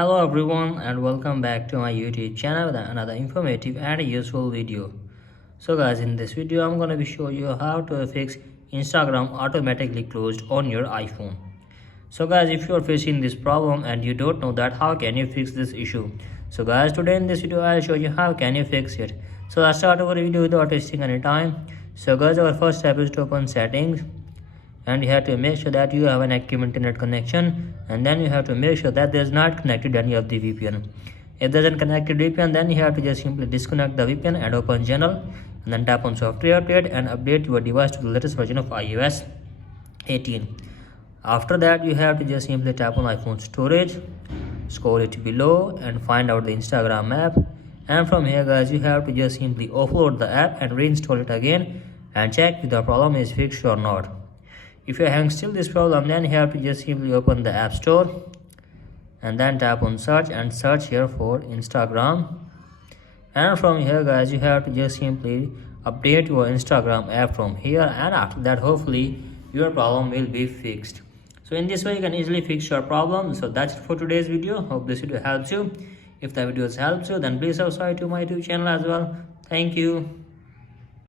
Hello everyone and welcome back to my YouTube channel with another informative and useful video. So guys, in this video I'm gonna be showing you how to fix Instagram automatically closed on your iPhone. So guys, if you are facing this problem and you don't know that how can you fix this issue. So guys, today in this video I'll show you how can you fix it. So let's start our video without wasting any time. So guys, our first step is to open settings, and you have to make sure that you have an active internet connection, and then you have to make sure that there's not connected any of the VPN. If there's a connected VPN, then you have to just simply disconnect the VPN and open general, and then tap on software update and update your device to the latest version of iOS 18. After that, you have to just simply tap on iPhone storage, scroll it below and find out the Instagram app, and from here guys, you have to just simply offload the app and reinstall it again and check if the problem is fixed or not. If you're having still this problem, then you have to just simply open the App Store and then tap on search and search here for Instagram. And from here guys, you have to just simply update your Instagram app from here, and after that hopefully your problem will be fixed. So in this way you can easily fix your problem. So that's it for today's video. Hope this video helps you. If the videos helps you, then please subscribe to my YouTube channel as well. Thank you.